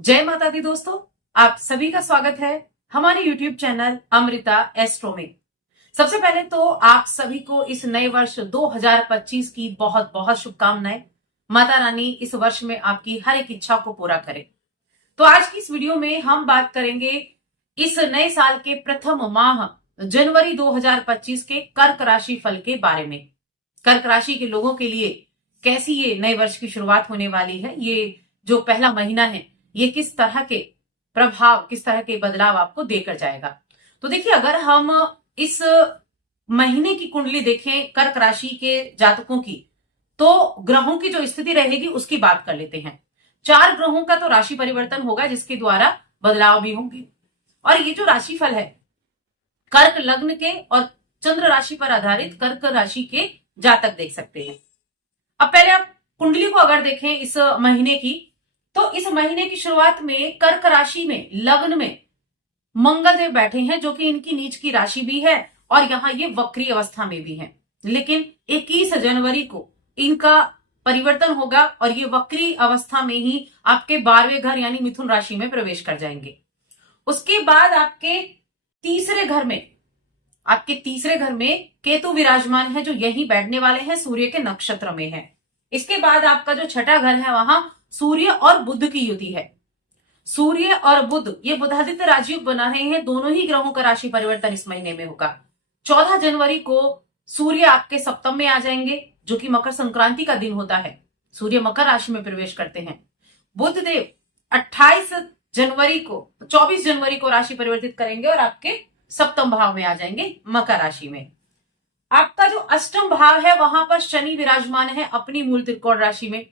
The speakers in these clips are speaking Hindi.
जय माता दी दोस्तों। आप सभी का स्वागत है हमारे YouTube चैनल अमृता एस्ट्रो में। सबसे पहले तो आप सभी को इस नए वर्ष 2025 की बहुत बहुत शुभकामनाएं। माता रानी इस वर्ष में आपकी हर एक इच्छा को पूरा करे। तो आज की इस वीडियो में हम बात करेंगे इस नए साल के प्रथम माह जनवरी 2025 के कर्क राशि फल के बारे में। कर्क राशि के लोगों के लिए कैसी ये नए वर्ष की शुरुआत होने वाली है, ये जो पहला महीना है ये किस तरह के प्रभाव, किस तरह के बदलाव आपको देकर जाएगा। तो देखिए, अगर हम इस महीने की कुंडली देखें कर्क राशि के जातकों की, तो ग्रहों की जो स्थिति रहेगी उसकी बात कर लेते हैं। 4 ग्रहों का तो राशि परिवर्तन होगा जिसके द्वारा बदलाव भी होंगे। और ये जो राशिफल है कर्क लग्न के और चंद्र राशि पर आधारित कर्क राशि के जातक देख सकते हैं। अब पहले आप कुंडली को अगर देखें इस महीने की, तो इस महीने की शुरुआत में कर्क राशि में लग्न में मंगल देव बैठे हैं, जो कि इनकी नीच की राशि भी है और यहां ये वक्री अवस्था में भी है। लेकिन 21 जनवरी को इनका परिवर्तन होगा और ये वक्री अवस्था में ही आपके 12वें घर यानी मिथुन राशि में प्रवेश कर जाएंगे। उसके बाद आपके तीसरे घर में केतु विराजमान है, जो यहीं बैठने वाले हैं, सूर्य के नक्षत्र में है। इसके बाद आपका जो छठा घर है वहां सूर्य और बुध की युति है। सूर्य और बुध ये बुधादित्य राजयोग बना रहे हैं। दोनों ही ग्रहों का राशि परिवर्तन इस महीने में होगा। 14 जनवरी को सूर्य आपके सप्तम में आ जाएंगे, जो कि मकर संक्रांति का दिन होता है। सूर्य मकर राशि में प्रवेश करते हैं। बुध देव 24 जनवरी को राशि परिवर्तित करेंगे और आपके सप्तम भाव में आ जाएंगे, मकर राशि में। आपका जो अष्टम भाव है वहां पर शनि विराजमान है अपनी मूल त्रिकोण राशि में,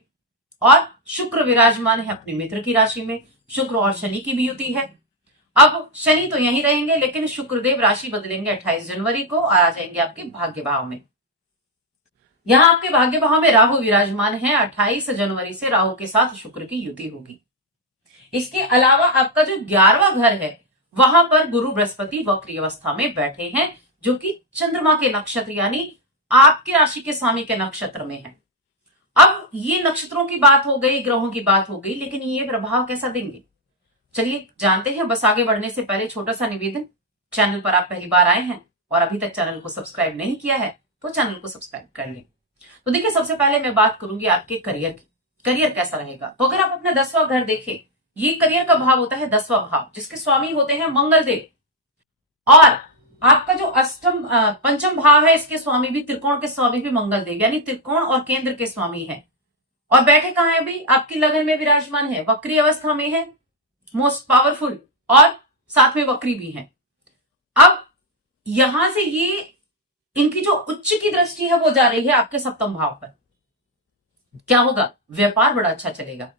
और शुक्र विराजमान है अपनी मित्र की राशि में। शुक्र और शनि की भी युति है। अब शनि तो यहीं रहेंगे, लेकिन शुक्रदेव राशि बदलेंगे 28 जनवरी को और आ जाएंगे आपके भाग्य भाव में। यहां आपके भाग्य भाव में राहु विराजमान है। 28 जनवरी से राहु के साथ शुक्र की युति होगी। इसके अलावा आपका जो 11वां घर है वहां पर गुरु बृहस्पति वक्री अवस्था में बैठे हैं, जो कि चंद्रमा के नक्षत्र यानी आपके राशि के स्वामी के नक्षत्र में है। अब ये नक्षत्रों की बात हो गई, ग्रहों की बात हो गई, लेकिन ये प्रभाव कैसा देंगे चलिए जानते हैं। बस आगे बढ़ने से पहले छोटा सा निवेदन, चैनल पर आप पहली बार आए हैं और अभी तक चैनल को सब्सक्राइब नहीं किया है तो चैनल को सब्सक्राइब कर लें। तो देखिए, सबसे पहले मैं बात करूंगी आपके करियर की। करियर कैसा रहेगा, तो अगर आप अपना 10वां घर देखें, ये करियर का भाव होता है 10वां भाव, जिसके स्वामी होते हैं मंगल देव। और आपका जो पंचम भाव है, इसके स्वामी भी, त्रिकोण के स्वामी भी मंगल देव, यानी त्रिकोण और केंद्र के स्वामी है। और बैठे कहां है अभी, आपकी लगन में विराजमान है, वक्री अवस्था में है, मोस्ट पावरफुल, और साथ में वक्री भी है। अब यहां से ये इनकी जो उच्च की दृष्टि है वो जा रही है आपके सप्तम भाव पर। क्या होगा, व्यापार बड़ा अच्छा चलेगा।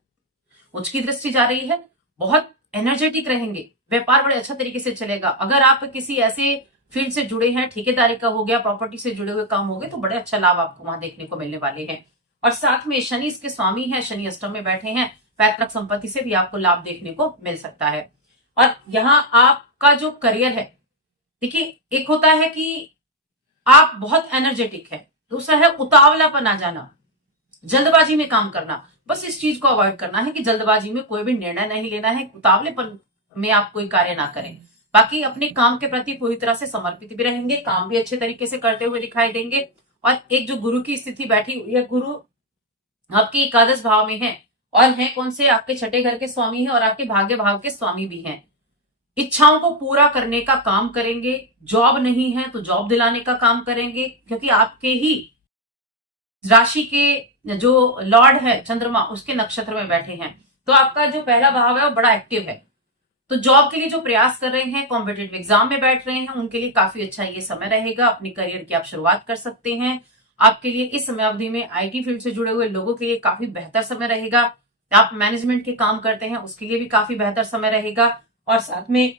उच्च की दृष्टि जा रही है, बहुत एनर्जेटिक रहेंगे, व्यापार बड़े अच्छा तरीके से चलेगा। अगर आप किसी ऐसे फील्ड से जुड़े हैं, ठेकेदारी का हो गया, प्रॉपर्टी से जुड़े हुए काम हो गए, तो बड़े अच्छा लाभ आपको वहां देखने को मिलने वाले हैं। और साथ में शनि इसके स्वामी है, शनि अष्टम में बैठे हैं, पैतृक संपत्ति से भी आपको लाभ देखने को मिल सकता है। और यहाँ आपका जो करियर है, देखिए, एक होता है कि आप बहुत एनर्जेटिक है, दूसरा है उतावलापन आ जाना, जल्दबाजी में काम करना। बस इस चीज को अवॉइड करना है कि जल्दबाजी में कोई भी निर्णय नहीं लेना है, उतावलेपन में आप कोई कार्य ना करें। बाकी अपने काम के प्रति पूरी तरह से समर्पित भी रहेंगे, काम भी अच्छे तरीके से करते हुए दिखाई देंगे। और एक जो गुरु की स्थिति बैठी हुई है, गुरु आपके एकादश भाव में है, और है कौन से, आपके छठे घर के स्वामी है और आपके भाग्य भाव के स्वामी भी हैं। इच्छाओं को पूरा करने का काम करेंगे। जॉब नहीं है तो जॉब दिलाने का काम करेंगे, क्योंकि आपके ही राशि के जो लॉर्ड है चंद्रमा, उसके नक्षत्र में बैठे हैं। तो आपका जो पहला भाव है वो बड़ा एक्टिव है। तो जॉब के लिए जो प्रयास कर रहे हैं, कॉम्पिटेटिव एग्जाम में बैठ रहे हैं, उनके लिए काफी अच्छा ये समय रहेगा। अपनी करियर की आप शुरुआत कर सकते हैं। आपके लिए इस समय अवधि में आईटी फील्ड से जुड़े हुए लोगों के लिए काफी बेहतर समय रहेगा। आप मैनेजमेंट के काम करते हैं, उसके लिए भी काफी बेहतर समय रहेगा। और साथ में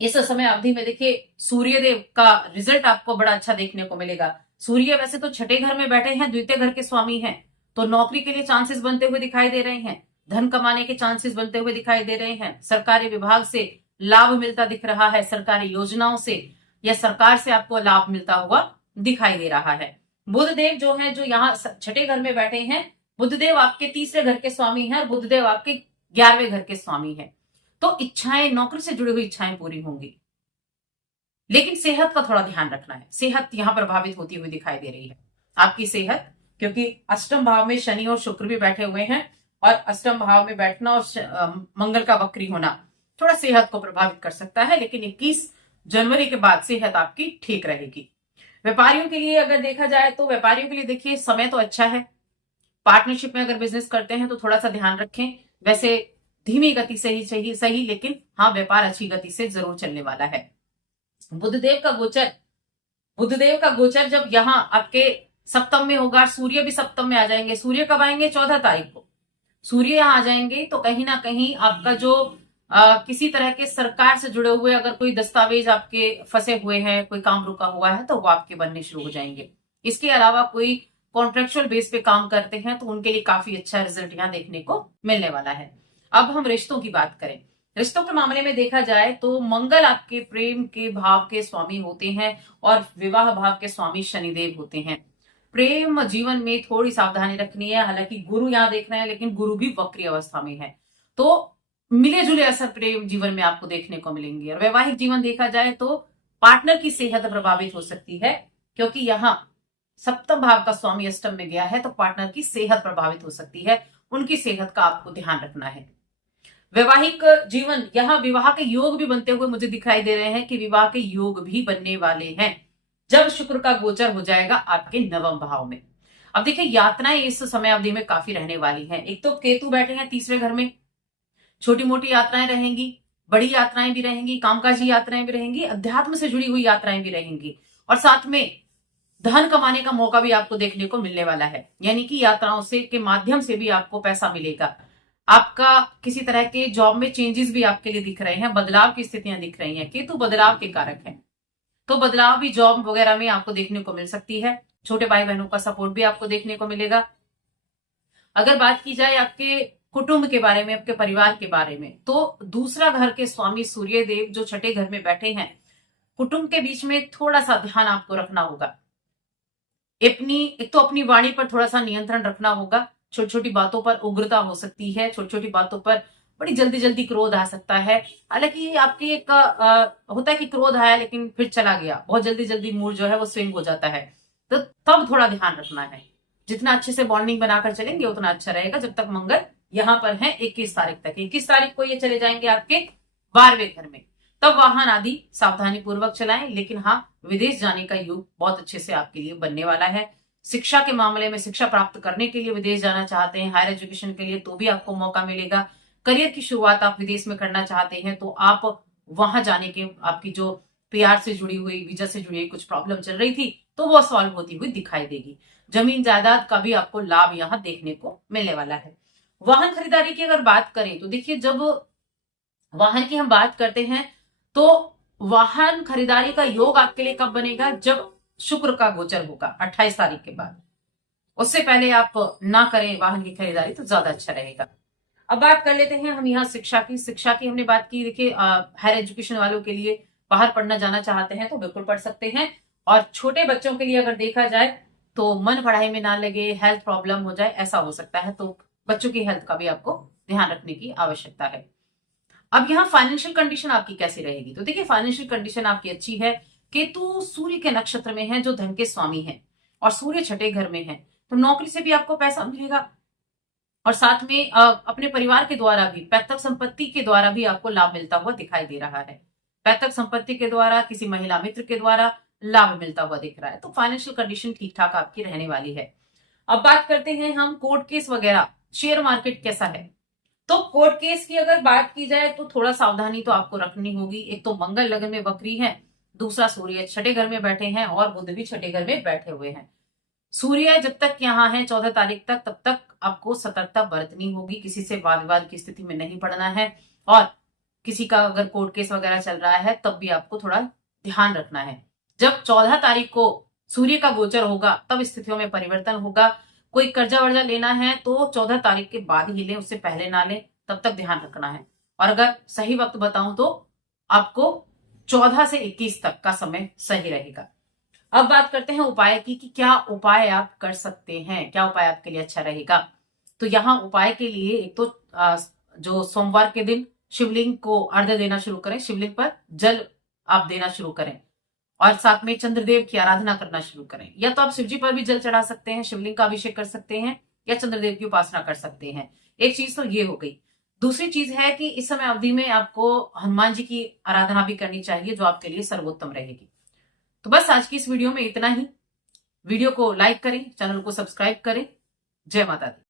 इस समय अवधि में देखिए, सूर्यदेव का रिजल्ट आपको बड़ा अच्छा देखने को मिलेगा। सूर्य वैसे तो छठे घर में बैठे हैं, द्वितीय घर के स्वामी हैं, तो नौकरी के लिए चांसेस बनते हुए दिखाई दे रहे हैं, धन कमाने के चांसेस बनते हुए दिखाई दे रहे हैं, सरकारी विभाग से लाभ मिलता दिख रहा है, सरकारी योजनाओं से या सरकार से आपको लाभ मिलता हुआ दिखाई दे रहा है। बुधदेव जो है, जो यहाँ छठे घर में बैठे हैं, बुधदेव आपके तीसरे घर के स्वामी हैं, बुधदेव आपके 11वें घर के स्वामी है। तो इच्छाएं, नौकरी से जुड़ी हुई इच्छाएं पूरी होंगी, लेकिन सेहत का थोड़ा ध्यान रखना है। सेहत यहां प्रभावित होती हुई दिखाई दे रही है, आपकी सेहत, क्योंकि अष्टम भाव में शनि और शुक्र भी बैठे हुए हैं, और अष्टम भाव में बैठना और मंगल का वक्री होना थोड़ा सेहत को प्रभावित कर सकता है, लेकिन 21 जनवरी के बाद सेहत आपकी ठीक रहेगी। व्यापारियों के लिए अगर देखा जाए तो व्यापारियों के लिए देखिए समय तो अच्छा है। पार्टनरशिप में अगर बिजनेस करते हैं तो थोड़ा सा ध्यान रखें। वैसे धीमी गति से ही सही, लेकिन हाँ, व्यापार अच्छी गति से जरूर चलने वाला है। बुधदेव का गोचर जब यहाँ आपके सप्तम में होगा, सूर्य भी सप्तम में आ जाएंगे। सूर्य कब आएंगे? 14 तारीख को सूर्य यहाँ आ जाएंगे, तो कहीं ना कहीं आपका जो किसी तरह के सरकार से जुड़े हुए अगर कोई दस्तावेज आपके फंसे हुए हैं, कोई काम रुका हुआ है, तो वो आपके बनने शुरू हो जाएंगे। इसके अलावा कोई कॉन्ट्रेक्चुअल बेस पे काम करते हैं तो उनके लिए काफी अच्छा रिजल्ट यहाँ देखने को मिलने वाला है। अब हम रिश्तों की बात करें। रिश्तों के मामले में देखा जाए तो मंगल आपके प्रेम के भाव के स्वामी होते हैं और विवाह भाव के स्वामी शनिदेव होते हैं। प्रेम जीवन में थोड़ी सावधानी रखनी है। हालांकि गुरु यहाँ देख रहे हैं, लेकिन गुरु भी वक्री अवस्था में है, तो मिले जुले असर प्रेम जीवन में आपको देखने को मिलेंगे। और वैवाहिक जीवन देखा जाए तो पार्टनर की सेहत प्रभावित हो सकती है, क्योंकि यहाँ सप्तम भाव का स्वामी अष्टम में गया है, तो पार्टनर की सेहत प्रभावित हो सकती है। उनकी सेहत का आपको ध्यान रखना है। वैवाहिक जीवन, यहाँ विवाह के योग भी बनते हुए मुझे दिखाई दे रहे हैं कि विवाह के योग भी बनने वाले हैं जब शुक्र का गोचर हो जाएगा आपके नवम भाव में। अब देखिए, यात्राएं इस समय अवधि में काफी रहने वाली हैं। एक तो केतु बैठे हैं तीसरे घर में, छोटी मोटी यात्राएं रहेंगी, बड़ी यात्राएं भी रहेंगी, कामकाजी यात्राएं भी रहेंगी, अध्यात्म से जुड़ी हुई यात्राएं भी रहेंगी, और साथ में धन कमाने का मौका भी आपको देखने को मिलने वाला है। यानी कि यात्राओं से के माध्यम से भी आपको पैसा मिलेगा। आपका किसी तरह के जॉब में चेंजेस भी आपके लिए दिख रहे हैं, बदलाव की स्थितियां दिख रही हैं। केतु बदलाव के कारक है, तो बदलाव भी जॉब वगैरह में आपको देखने को मिल सकती है। छोटे भाई बहनों का सपोर्ट भी आपको देखने को मिलेगा। अगर बात की जाए आपके कुटुंब के बारे में, आपके परिवार के बारे में, तो दूसरा घर के स्वामी सूर्य देव जो छठे घर में बैठे हैं, कुटुंब के बीच में थोड़ा सा ध्यान आपको रखना होगा। एक तो अपनी वाणी पर थोड़ा सा नियंत्रण रखना होगा। छोटी छोटी बातों पर उग्रता हो सकती है, छोटी छोटी बातों पर बड़ी जल्दी जल्दी क्रोध आ सकता है। हालांकि आपकी एक होता है कि क्रोध आया लेकिन फिर चला गया, बहुत जल्दी जल्दी मूड जो है वो स्विंग हो जाता है, तो तब थोड़ा ध्यान रखना है। जितना अच्छे से बॉन्डिंग बनाकर चलेंगे उतना अच्छा रहेगा। जब तक मंगल यहाँ पर है 21 तारीख तक, 21 तारीख को ये चले जाएंगे आपके 12वें घर में, तब वाहन आदि सावधानी पूर्वक चलाएं। लेकिन हाँ, विदेश जाने का योग बहुत अच्छे से आपके लिए बनने वाला है। शिक्षा के मामले में, शिक्षा प्राप्त करने के लिए विदेश जाना चाहते हैं, हायर एजुकेशन के लिए, तो भी आपको मौका मिलेगा। करियर की शुरुआत आप विदेश में करना चाहते हैं तो आप वहां जाने के, आपकी जो पीआर से जुड़ी हुई, वीजा से जुड़ी हुई कुछ प्रॉब्लम चल रही थी, तो वो सॉल्व होती हुई दिखाई देगी। जमीन जायदाद का भी आपको लाभ यहाँ देखने को मिलने वाला है। वाहन खरीदारी की अगर बात करें तो देखिए, जब वाहन की हम बात करते हैं तो वाहन खरीदारी का योग आपके लिए कब बनेगा? जब शुक्र का गोचर होगा 28 तारीख के बाद। उससे पहले आप ना करें वाहन की खरीदारी तो ज्यादा अच्छा रहेगा। अब बात कर लेते हैं हम यहाँ शिक्षा की हमने बात की। देखिए, हायर एजुकेशन वालों के लिए बाहर पढ़ना जाना चाहते हैं तो बिल्कुल पढ़ सकते हैं, और छोटे बच्चों के लिए अगर देखा जाए तो मन पढ़ाई में ना लगे, हेल्थ प्रॉब्लम हो जाए, ऐसा हो सकता है, तो बच्चों की हेल्थ का भी आपको ध्यान रखने की आवश्यकता है। अब यहाँ फाइनेंशियल कंडीशन आपकी कैसी रहेगी? तो देखिए, फाइनेंशियल कंडीशन आपकी अच्छी है। केतु सूर्य के नक्षत्र में है जो धन के स्वामी है, और सूर्य छठे घर में है, तो नौकरी से भी आपको पैसा मिलेगा, और साथ में अपने परिवार के द्वारा भी, पैतृक संपत्ति के द्वारा भी आपको लाभ मिलता हुआ दिखाई दे रहा है। पैतृक संपत्ति के द्वारा, किसी महिला मित्र के द्वारा लाभ मिलता हुआ दिख रहा है, तो फाइनेंशियल कंडीशन ठीक ठाक आपकी रहने वाली है। अब बात करते हैं हम कोर्ट केस वगैरह, शेयर मार्केट कैसा है? तो कोर्ट केस की अगर बात की जाए तो थोड़ा सावधानी तो आपको रखनी होगी। एक तो मंगल लग्न में वक्री है, दूसरा सूर्य छठे घर में बैठे हैं, और बुध भी छठे घर में बैठे हुए हैं। सूर्य जब तक यहाँ है 14 तारीख तक, तब तक आपको सतर्कता बरतनी होगी। किसी से वाद विवाद की स्थिति में नहीं पड़ना है, और किसी का अगर कोर्ट केस वगैरह चल रहा है तब भी आपको थोड़ा ध्यान रखना है। जब 14 तारीख को सूर्य का गोचर होगा तब स्थितियों में परिवर्तन होगा। कोई कर्जा वर्जा लेना है तो 14 तारीख के बाद ही लें, उससे पहले ना लें, तब तक ध्यान रखना है। और अगर सही वक्त बताऊं तो आपको 14 से 21 तक का समय सही रहेगा। अब बात करते हैं उपाय की कि क्या उपाय आप कर सकते हैं, क्या उपाय आपके लिए अच्छा रहेगा। तो यहाँ उपाय के लिए एक तो जो सोमवार के दिन शिवलिंग को अर्घ्य देना शुरू करें, शिवलिंग पर जल आप देना शुरू करें और साथ में चंद्रदेव की आराधना करना शुरू करें। या तो आप शिवजी पर भी जल चढ़ा सकते हैं, शिवलिंग का अभिषेक कर सकते हैं या चंद्रदेव की उपासना कर सकते हैं। एक चीज तो ये हो गई। दूसरी चीज है कि इस समय अवधि में आपको हनुमान जी की आराधना भी करनी चाहिए, जो आपके लिए सर्वोत्तम रहेगी। तो बस आज की इस वीडियो में इतना ही। वीडियो को लाइक करें, चैनल को सब्सक्राइब करें। जय माता दी।